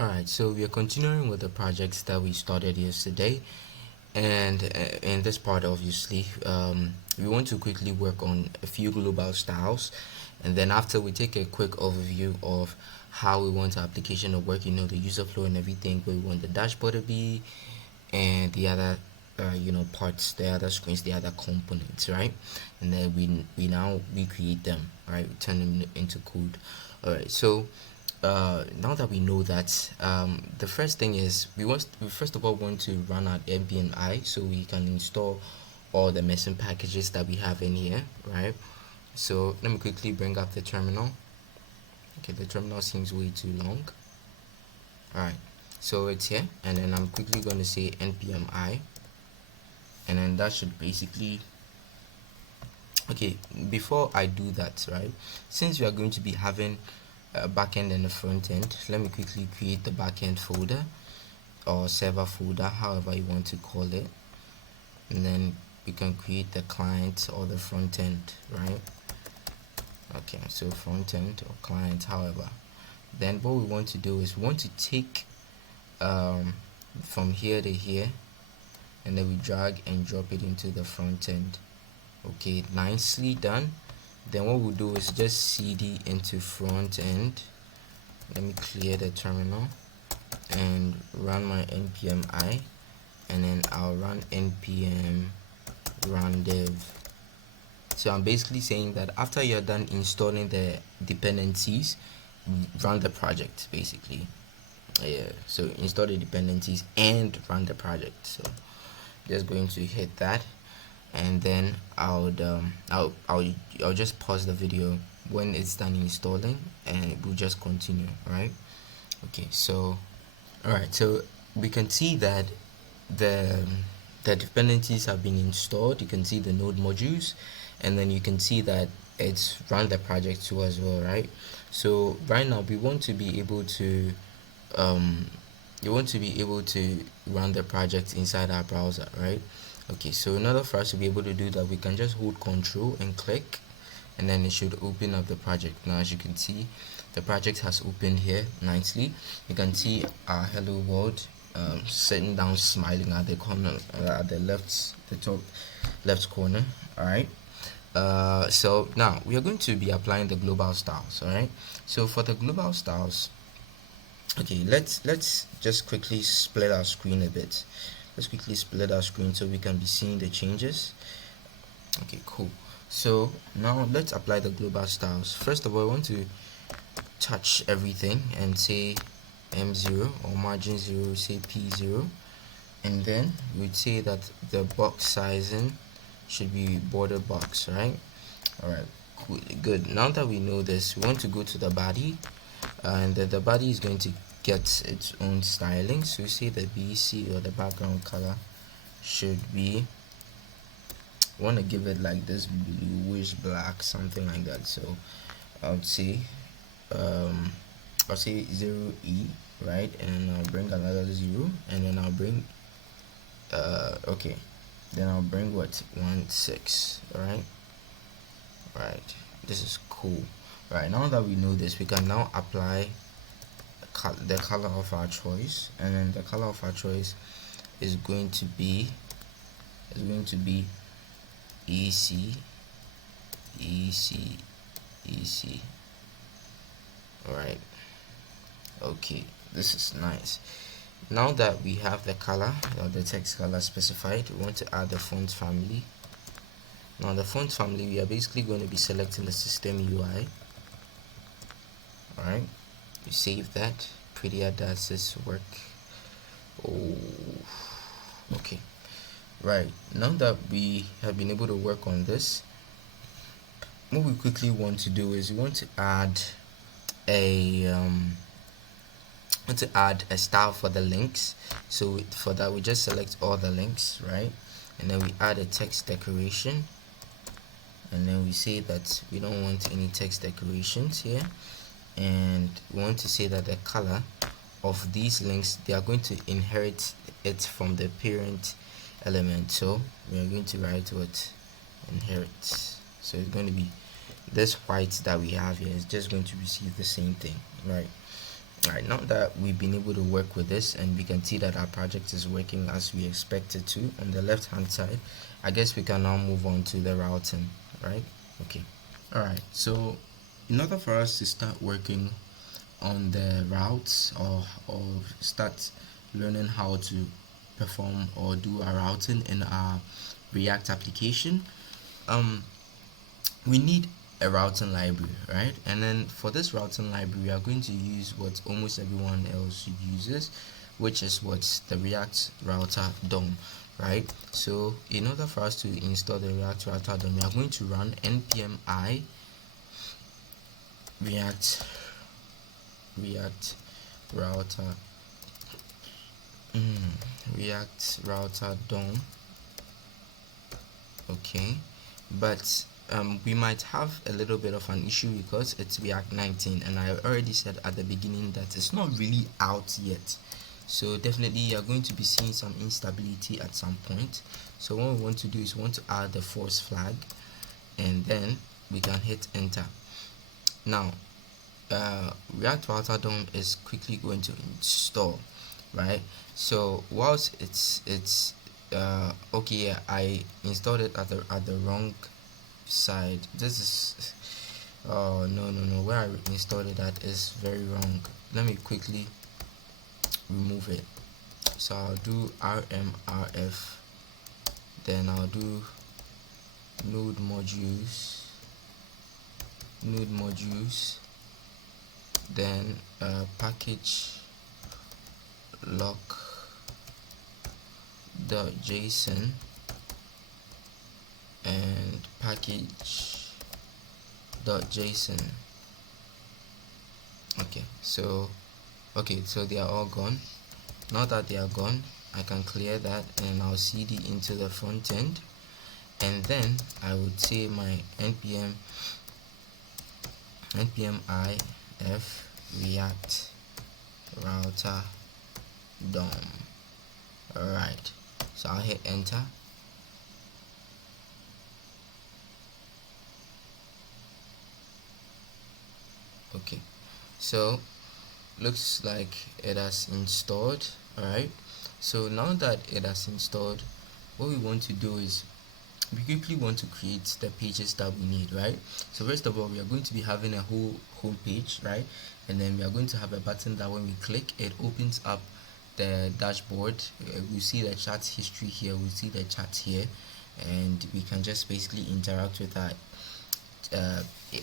Alright, so we are continuing with the projects that we started yesterday, and in this part, obviously, we want to quickly work on a few global styles, and then after we take a quick overview of how we want our application to work, the user flow and everything, where we want the dashboard to be, and the other parts, the other screens, the other components, right? And then we now recreate them, right? We turn them into code. All right, so now that we know that, the first thing is we first of all want to run our npm I so we can install all the missing packages that we have in here, right? So let me quickly bring up the terminal. Okay, the terminal seems way too long. All right, so it's here, and then I'm quickly going to say npm I, and then that should basically, okay, before I do that, right, since we are going to be having a backend and a front end, let me quickly create the backend folder or server folder, however you want to call it, and then we can create the client or the front end, right? Okay, so front end or client, however. Then what we want to do is we want to take from here to here, and then we drag and drop it into the front end. Okay, nicely done. Then what we'll do is just cd into front end. Let me clear the terminal and run my npm I, and then I'll run npm run dev. So I'm basically saying that after you're done installing the dependencies, run the project basically. Yeah, so install the dependencies and run the project. So just going to hit that, and then I'll just pause the video when it's done installing, and we'll just continue, right? Okay, so alright, so we can see that the dependencies have been installed. You can see the node modules, and then you can see that it's run the project too as well, right? So right now we want to be able to run the project inside our browser, right? Okay, so in order for us to be able to do that, we can just hold Control and click, and then it should open up the project. Now as you can see, the project has opened here nicely. You can see our hello world sitting down smiling at the corner, at the top left corner. All right, so now we are going to be applying the global styles. All right, so for the global styles, okay, let's just quickly split our screen a bit. Let's quickly split our screen so we can be seeing the changes. Okay, cool. So now let's apply the global styles. First of all, I want to touch everything and say m0 or margin 0, say p0, and then we'd say that the box sizing should be border box, right? All right, cool, good. Now that we know this, we want to go to the body, and the body is going to get its own styling. So we say the BC or the background color should be, I want to give it like this bluish black, something like that. So I'll say 0e, right? And I'll bring another 0, and then I'll bring okay, then I'll bring what, 1.6. Right, this is cool. Right, now that we know this, we can now apply the color of our choice, and then the color of our choice is going to be EC. All right, okay, this is nice. Now that we have the color or the text color specified, we want to add the font family. Now the font family, we are basically going to be selecting the system UI. All right, we save that. Prettier does this work? Oh, okay. Right, now that we have been able to work on this, what we quickly want to do is we want to add a style for the links. So for that, we just select all the links, right? And then we add a text decoration, and then we say that we don't want any text decorations here, and we want to say that the color of these links, they are going to inherit it from the parent element. So we are going to write what inherits. So it's going to be this white that we have here is just going to receive the same thing, right? All right, now that we've been able to work with this and we can see that our project is working as we expected to on the left hand side, I guess we can now move on to the routing, right? Okay. All right, so in order for us to start working on the routes or start learning how to perform or do our routing in our React application, we need a routing library, right? And then for this routing library, we are going to use what almost everyone else uses, which is what's the React router DOM, right? So in order for us to install the React router DOM, we are going to run npm I react router react router DOM. Okay, but we might have a little bit of an issue because it's React 19, and I already said at the beginning that it's not really out yet, so definitely you're going to be seeing some instability at some point. So what we want to do is we want to add the force flag, and then we can hit enter. Now React router DOM is quickly going to install, right? So whilst it's okay, I installed it at the wrong side. This is oh no, where I installed it at is very wrong. Let me quickly remove it. So I'll do rmrf, then I'll do node modules, then package lock.json and package.json. okay, so they are all gone. Now that they are gone, I can clear that and I'll cd into the front end, and then I would say my npm I f react router DOM. Alright, so I'll hit enter. Okay, so looks like it has installed. Alright, so now that it has installed, what we want to do is we quickly want to create the pages that we need, right? So first of all, we are going to be having a whole home page, right? And then we are going to have a button that when we click, it opens up the dashboard. We see the chat history here, we see the chat here, and we can just basically interact with that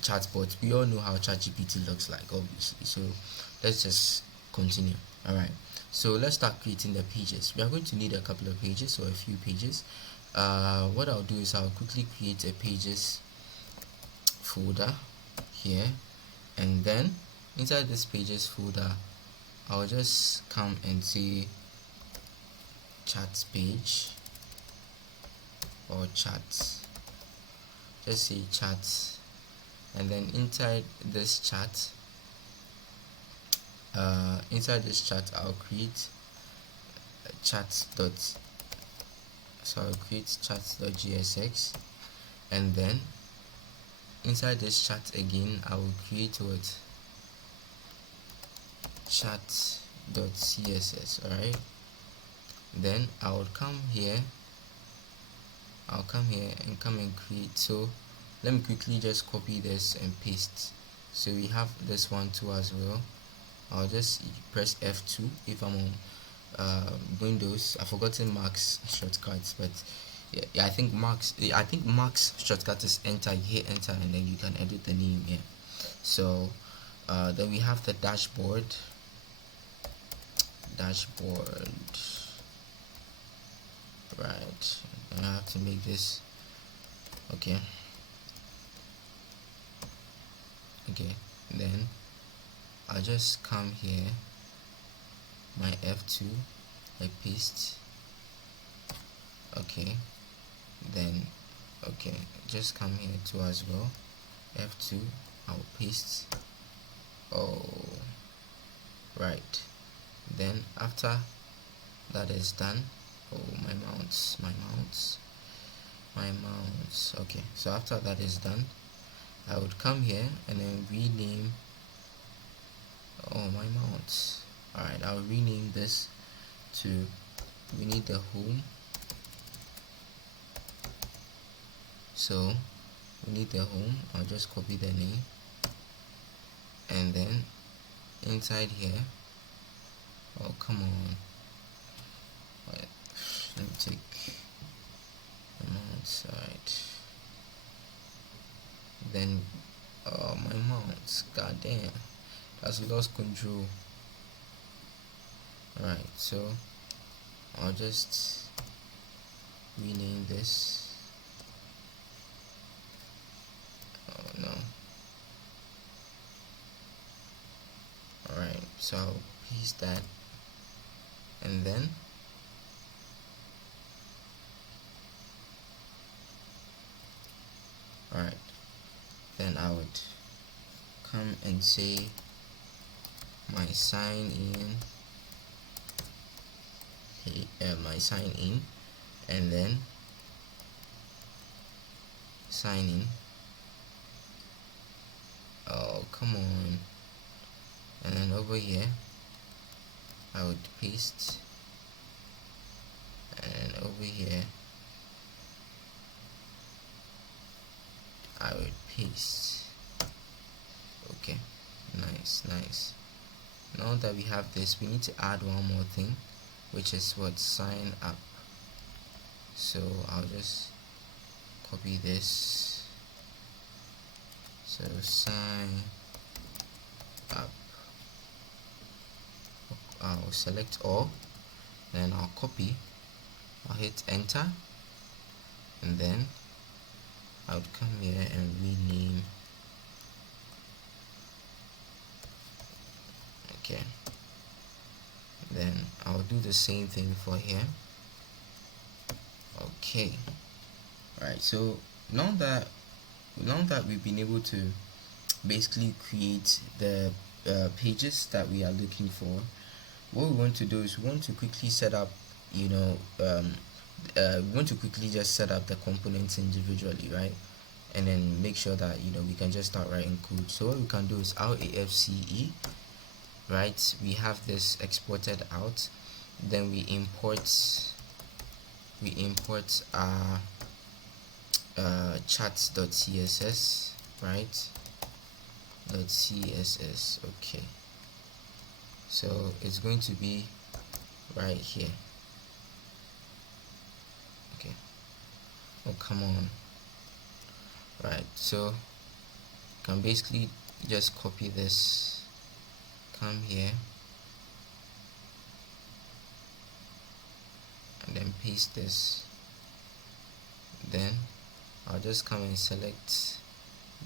chatbot. We all know how Chatgpt looks like, obviously. So let's just continue. All right, so let's start creating the pages. We are going to need a couple of pages or a few pages. What I'll do is I'll quickly create a pages folder here, and then inside this pages folder I'll just come and say chat page or chat, just say chat, and then inside this chat I'll create I'll create chat.gsx, and then inside this chat again I will create what chat.css. Alright, then I will come here and come and create. So let me quickly just copy this and paste, so we have this one too as well. I'll just press F2 if I'm on Windows. I've forgotten Mac's shortcuts, but yeah, I think Mac's shortcut is enter. You hit enter and then you can edit the name here. So then we have the dashboard, right? I have to make this okay. Then I'll just come here, my F2, I paste. Okay, then just come here too as well, F2, I'll paste. Oh, right, then after that is done, oh, my mouse. Okay, so after that is done, I would come here and then rename Oh, my mouse. Alright, I'll rename this to, we need the home. So we need the home. I'll just copy the name, and then inside here, oh come on, wait, let me take the mouse. Alright, then my mouse, god damn, that's lost control. Alright, so I'll just rename this. Oh no. Alright, so I'll paste that, and then alright, then I would come and say my sign in, my sign in, and then sign in. Oh come on. And then over here I would paste, and over here I would paste. Okay, nice. Now that we have this, we need to add one more thing, which is what, sign up. So I'll just copy this. So sign up, I'll select all, then I'll copy, I'll hit enter, and then I would come here and rename. Okay, then I'll do the same thing for here. Okay, right, so now that we've been able to basically create the pages that we are looking for, what we want to do is we want to quickly set up, we want to quickly just set up the components individually, right? And then make sure that we can just start writing code. So what we can do is our AFCE, right? We have this exported out, then we import our chats.css, right? .css. Okay, so it's going to be right here. Okay, oh come on. Right, so you can basically just copy this, come here, and then paste this. Then I'll just come and select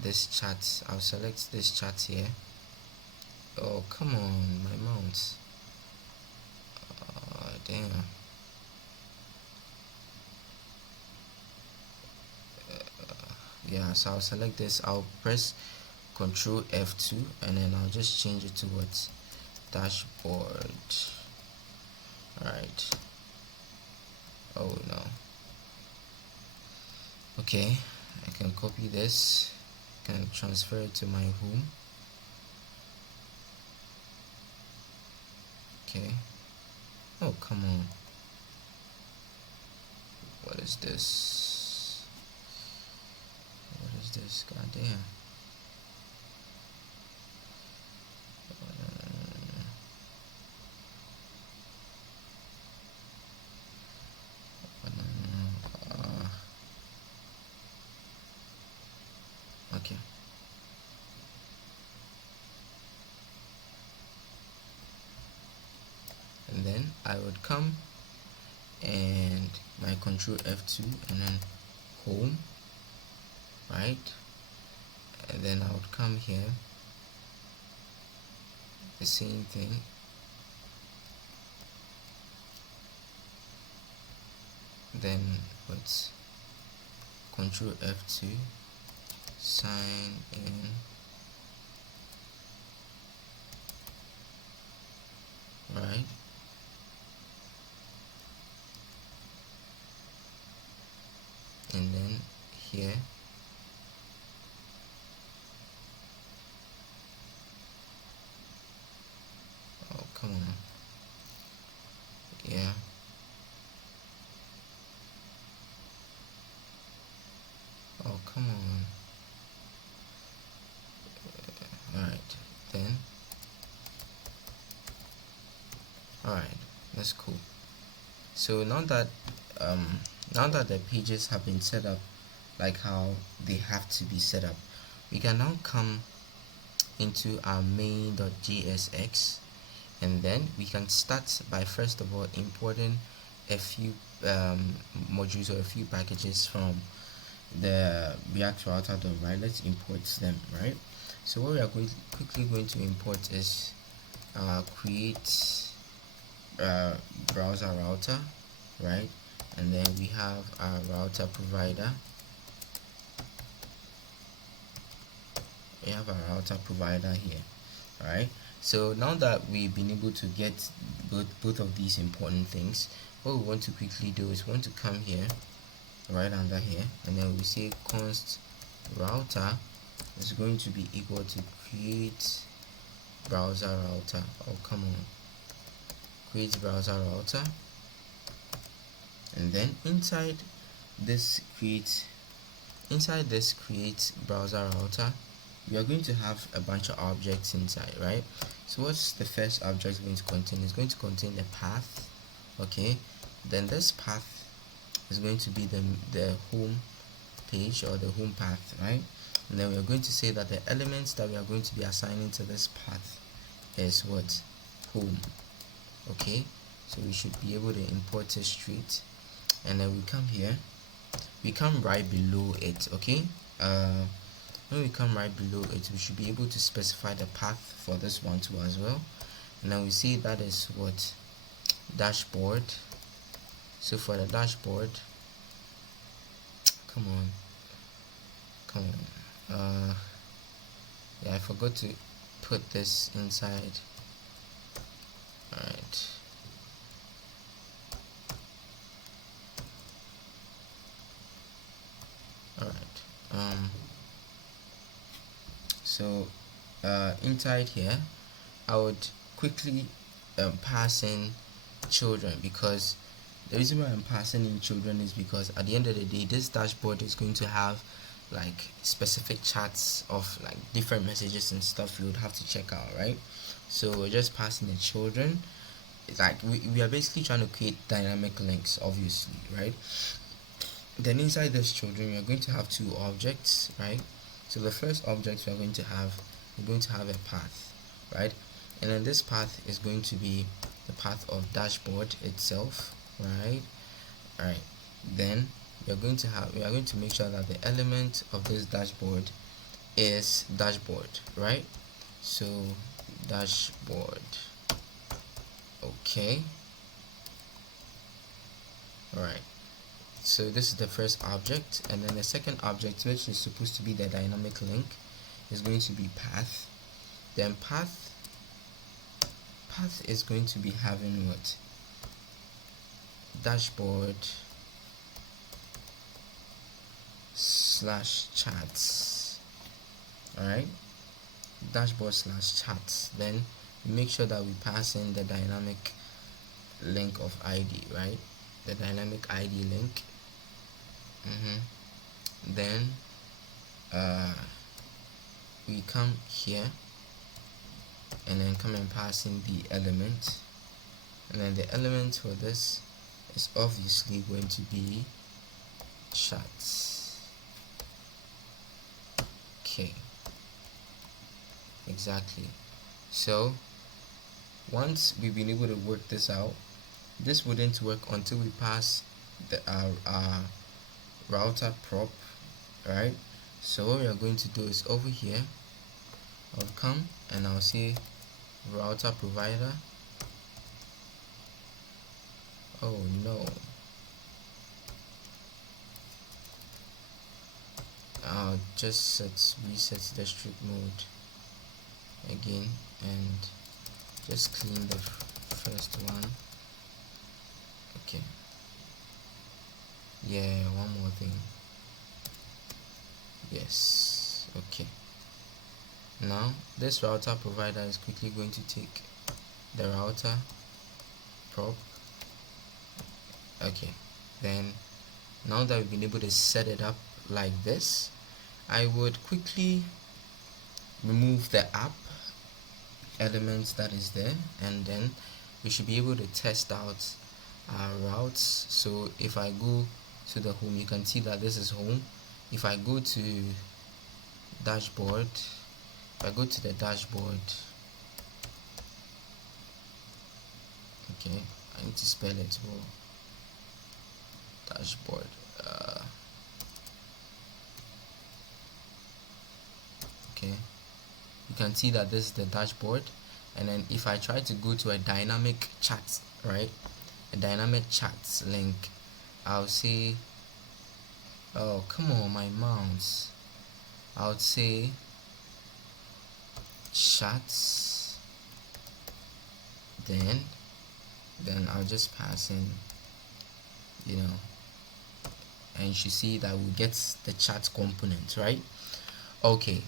this chat. I'll select this chat here. Oh come on, my mouse. Damn. Yeah, so I'll select this. I'll press Control F2, and then I'll just change it to what, dashboard. Alright. Oh no. Okay, I can copy this, can transfer it to my home. Okay. Oh come on. What is this? What is this? God damn. Okay. And then I would come and my Control F2 and then home, right? And then I would come here, the same thing, then with Control F2, sign in, right? And then here Yeah. Oh, come on. Alright, then. Alright, that's cool. So now that the pages have been set up like how they have to be set up, we can now come into our main.jsx, and then we can start by first of all importing a few modules or a few packages from the React router.right. Let's import them, right? So what we are quickly going to import is create browser router, right? And then we have our router provider. We have our router provider here, right? So now that we've been able to get both of these important things, what we want to quickly do is we want to come here, right under here, and then we say const router is going to be equal to create browser router. Oh, come on, create browser router, and then inside this create browser router, we are going to have a bunch of objects inside, right? So what's the first object going to contain? It's going to contain the path, okay? Then this path is going to be the home page or the home path, right? And then we're going to say that the elements that we are going to be assigning to this path is what? Home. Okay, so we should be able to import it straight, and then we come here, we come right below it. Okay, when we come right below it, we should be able to specify the path for this one too as well. And then we see that is what? Dashboard. So for the dashboard, come on, yeah, I forgot to put this inside. Alright, so inside here I would quickly pass in children, because the reason why I'm passing in children is because at the end of the day this dashboard is going to have like specific chats of like different messages and stuff you would have to check out, right? So we're just passing the children. Like we are basically trying to create dynamic links, obviously, right? Then inside this children we are going to have two objects, right? So the first object we're going to have a path, right? And then this path is going to be the path of dashboard itself, right? Alright, then we are going to make sure that the element of this dashboard is dashboard, right? So dashboard. Okay, alright, so this is the first object, and then the second object, which is supposed to be the dynamic link, is going to be path. Then path is going to be having what? Dashboard slash chats. Alright, dashboard slash chats. Then make sure that we pass in the dynamic link of ID, right? The dynamic ID link. Then we come here and then come and pass in the element, and then the element for this is obviously going to be chats. Okay, exactly. So once we've been able to work this out, this wouldn't work until we pass the router prop, right? So what we are going to do is over here I'll come and I'll say router provider. Oh no, I'll just reset the strict mode again and just clean the first one. Okay, yeah, one more thing. Yes, okay. Now this router provider is quickly going to take the router prop Okay, then now that we've been able to set it up like this, I would quickly remove the app elements that is there, and then we should be able to test out our routes. So if I go to the home, you can see that this is home. If I go to dashboard, if I go to the dashboard, okay, I need to spell it well. Dashboard, okay, you can see that this is the dashboard. And then if I try to go to a dynamic chat, right, a dynamic chat link, I'll say, oh come on my mouse, I would say chats, then I'll just pass in, you know, and you should see that we get the chat component, right? Okay,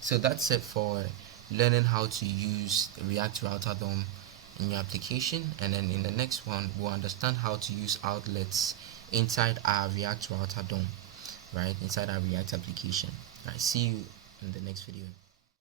so that's it for learning how to use React Router DOM in your application, and then in the next one we'll understand how to use outlets inside our React Router DOM, right, inside our React application. I see you in the next video.